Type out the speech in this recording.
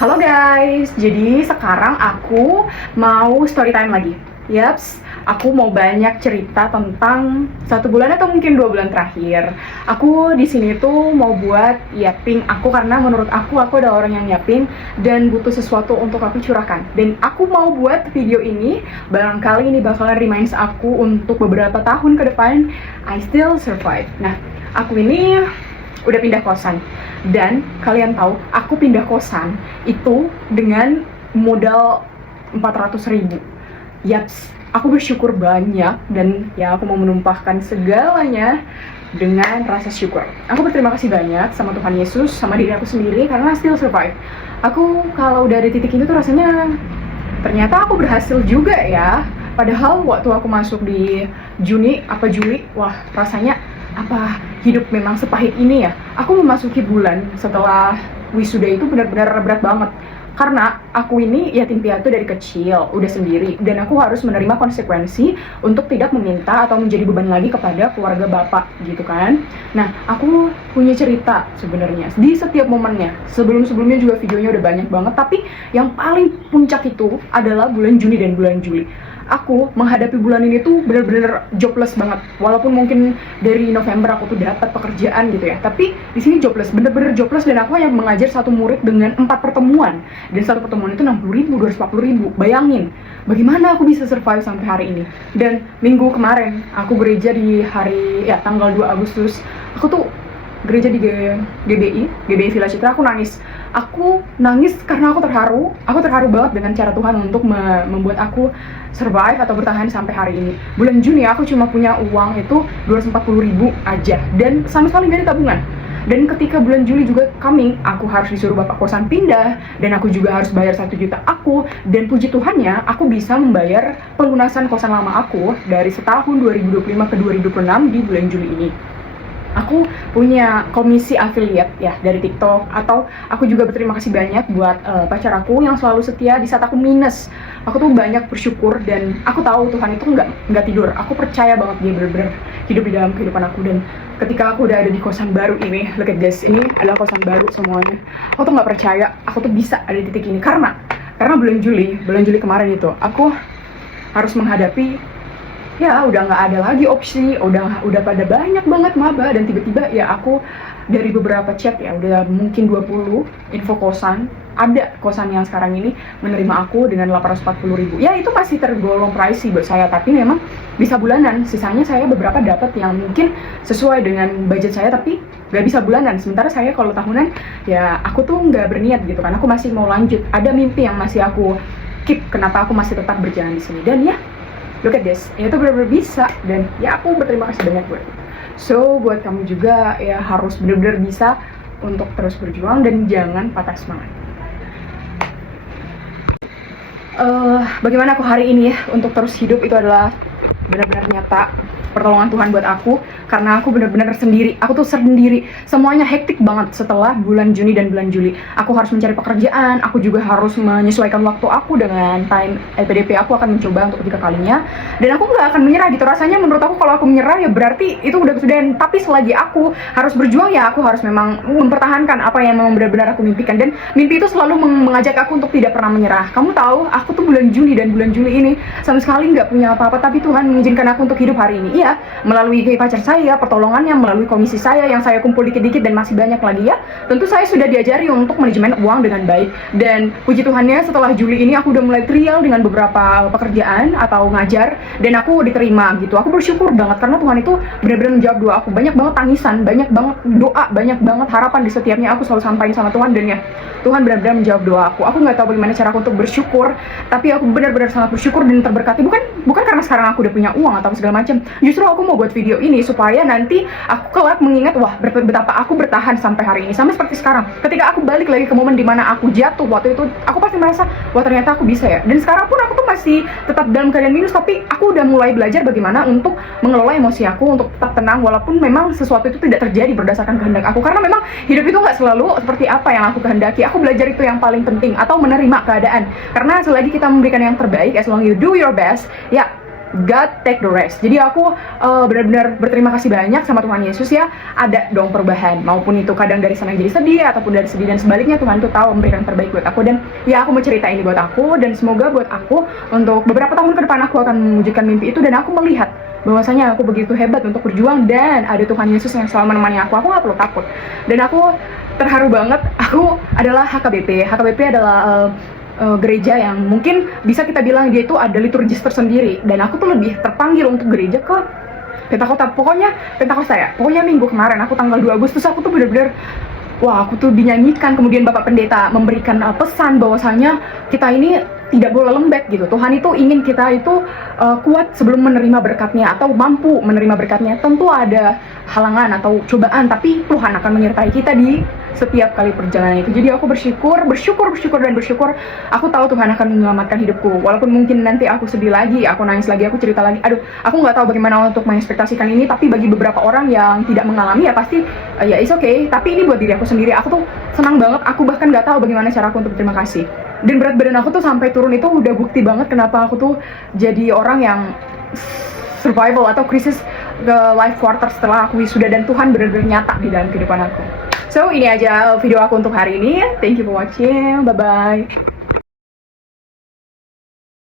Halo guys, jadi sekarang aku mau story time lagi. Yaps, aku mau banyak cerita tentang 1 bulan atau mungkin 2 bulan terakhir. Aku di sini tuh mau buat yapping aku karena menurut aku ada orang yang yapping dan butuh sesuatu untuk aku curahkan. Dan aku mau buat video ini, barangkali ini bakalan reminds aku untuk beberapa tahun ke depan I still survive. Nah, aku ini udah pindah kosan. Dan kalian tahu, aku pindah kosan itu dengan modal 400.000. Yaps, aku bersyukur banyak dan ya aku mau menumpahkan segalanya dengan rasa syukur. Aku berterima kasih banyak sama Tuhan Yesus, sama diri aku sendiri karena still survive. Aku kalau udah ada titik ini tuh rasanya ternyata aku berhasil juga ya. Padahal waktu aku masuk di Juni apa Juli, wah rasanya apa hidup memang sepahit ini ya. Aku memasuki bulan setelah wisuda itu benar-benar berat banget karena aku ini yatim piatu dari kecil, udah sendiri, dan aku harus menerima konsekuensi untuk tidak meminta atau menjadi beban lagi kepada keluarga bapak gitu kan. Nah, aku punya cerita sebenarnya di setiap momennya. Sebelumnya juga videonya udah banyak banget, tapi yang paling puncak itu adalah bulan Juni dan bulan Juli. Aku menghadapi bulan ini tuh bener-bener jobless banget. Walaupun mungkin dari November aku tuh dapat pekerjaan gitu ya, tapi di sini jobless, bener-bener jobless, dan aku hanya mengajar satu murid dengan 4 pertemuan, dan satu pertemuan itu 60.000, 240.000. Bayangin, bagaimana aku bisa survive sampai hari ini. Dan minggu kemarin aku gereja di hari ya tanggal 2 Agustus. Aku tuh gereja di GBI Villa Citra. Aku nangis karena aku terharu banget dengan cara Tuhan untuk membuat aku survive atau bertahan sampai hari ini. Bulan Juni aku cuma punya uang itu 240.000 aja dan sama sekali nggak ada tabungan. Dan ketika bulan Juli juga coming, aku harus disuruh bapak kosan pindah, dan aku juga harus bayar 1 juta aku, dan puji Tuhannya aku bisa membayar pelunasan kosan lama aku dari setahun 2025 ke 2026 di bulan Juli ini. Aku punya komisi affiliate ya dari TikTok, atau aku juga berterima kasih banyak buat pacar aku yang selalu setia di saat aku minus. Aku tuh banyak bersyukur dan aku tahu Tuhan itu nggak tidur. Aku percaya banget dia benar-benar hidup di dalam kehidupan aku. Dan ketika aku udah ada di kosan baru ini, look at this, ini adalah kosan baru semuanya. Aku tuh nggak percaya aku tuh bisa ada di titik ini karena bulan Juli kemarin itu aku harus menghadapi, ya udah nggak ada lagi opsi, udah pada banyak banget maba, dan tiba-tiba ya aku dari beberapa chat ya udah mungkin 20 info kosan, ada kosan yang sekarang ini menerima aku dengan 840.000. Ya itu masih tergolong pricey buat saya, tapi memang bisa bulanan. Sisanya saya beberapa dapat yang mungkin sesuai dengan budget saya tapi nggak bisa bulanan. Sementara saya kalau tahunan ya aku tuh nggak berniat gitu kan, aku masih mau lanjut, ada mimpi yang masih aku keep. Kenapa aku masih tetap berjalan di sini, dan ya look at this, itu benar-benar bisa, dan ya aku berterima kasih banyak buat itu. So buat kamu juga ya harus benar-benar bisa untuk terus berjuang dan jangan patah semangat. Bagaimana aku hari ini ya untuk terus hidup, itu adalah benar-benar nyata pertolongan Tuhan buat aku, karena aku benar-benar sendiri. Aku tuh sendiri, semuanya hektik banget setelah bulan Juni dan bulan Juli. Aku harus mencari pekerjaan, aku juga harus menyesuaikan waktu aku dengan time LPDP. Aku akan mencoba untuk ketiga kalinya, dan aku nggak akan menyerah gitu. Rasanya menurut aku kalau aku menyerah ya berarti itu udah kesudahan. Tapi selagi aku harus berjuang ya aku harus memang mempertahankan apa yang memang benar-benar aku mimpikan, dan mimpi itu selalu mengajak aku untuk tidak pernah menyerah. Kamu tahu, aku tuh bulan Juni dan bulan Juli ini sama sekali nggak punya apa-apa, tapi Tuhan mengizinkan aku untuk hidup hari ini. Iya, melalui pacar saya, pertolongannya, melalui komisi saya yang saya kumpul dikit-dikit, dan masih banyak lagi ya. Tentu saya sudah diajari untuk manajemen uang dengan baik, dan puji Tuhannya setelah Juli ini aku udah mulai trial dengan beberapa pekerjaan atau ngajar, dan aku diterima gitu. Aku bersyukur banget karena Tuhan itu benar-benar menjawab doa aku. Banyak banget tangisan, banyak banget doa, banyak banget harapan di setiapnya aku selalu sampaikan sama Tuhan, dan ya Tuhan benar-benar menjawab doa aku. Aku nggak tahu bagaimana cara aku untuk bersyukur, tapi aku benar-benar sangat bersyukur dan terberkati. Bukan karena sekarang aku udah punya uang atau segala macam. Justru aku mau buat video ini supaya nanti aku kelak mengingat, wah betapa aku bertahan sampai hari ini. Sama seperti sekarang, ketika aku balik lagi ke momen dimana aku jatuh waktu itu, aku pasti merasa, wah ternyata aku bisa ya. Dan sekarang pun aku tuh masih tetap dalam keadaan minus, tapi aku udah mulai belajar bagaimana untuk mengelola emosi aku, untuk tetap tenang walaupun memang sesuatu itu tidak terjadi berdasarkan kehendak aku. Karena memang hidup itu nggak selalu seperti apa yang aku kehendaki. Aku belajar itu yang paling penting, atau menerima keadaan. Karena selagi kita memberikan yang terbaik, as long you do your best, ya God take the rest. Jadi aku benar-benar berterima kasih banyak sama Tuhan Yesus ya. Ada dong perubahan, maupun itu kadang dari senang jadi sedih, ataupun dari sedih dan sebaliknya. Tuhan tuh tahu memberikan yang terbaik buat aku. Dan ya aku mau cerita ini buat aku, dan semoga buat aku untuk beberapa tahun ke depan aku akan mewujudkan mimpi itu. Dan aku melihat bahwasanya aku begitu hebat untuk berjuang, dan ada Tuhan Yesus yang selalu menemani aku nggak perlu takut. Dan aku terharu banget, aku adalah HKBP. HKBP adalah gereja yang mungkin bisa kita bilang dia itu ada liturgis tersendiri, dan aku tuh lebih terpanggil untuk gereja ke Pentakosta. Pokoknya minggu kemarin aku tanggal 2 Agustus aku tuh bener-bener wah, aku tuh dinyanyikan, kemudian Bapak Pendeta memberikan pesan bahwasanya kita ini tidak boleh lembek gitu. Tuhan itu ingin kita itu kuat sebelum menerima berkatnya, atau mampu menerima berkatnya. Tentu ada halangan atau cobaan, tapi Tuhan akan menyertai kita di setiap kali perjalanan itu. Jadi aku bersyukur. Aku tahu Tuhan akan menyelamatkan hidupku. Walaupun mungkin nanti aku sedih lagi, aku nangis lagi, aku cerita lagi. Aduh, aku nggak tahu bagaimana untuk mengekspektasikan ini. Tapi bagi beberapa orang yang tidak mengalami ya pasti ya it's okay. Tapi ini buat diri aku sendiri. Aku tuh senang banget. Aku bahkan nggak tahu bagaimana cara aku untuk berterima kasih. Dan berat badan aku tuh sampai turun itu udah bukti banget kenapa aku tuh jadi orang yang survival atau krisis ke life quarter setelah aku wisuda, dan Tuhan benar-benar nyata di dalam kehidupan aku. So ini aja video aku untuk hari ini. Thank you for watching. Bye bye.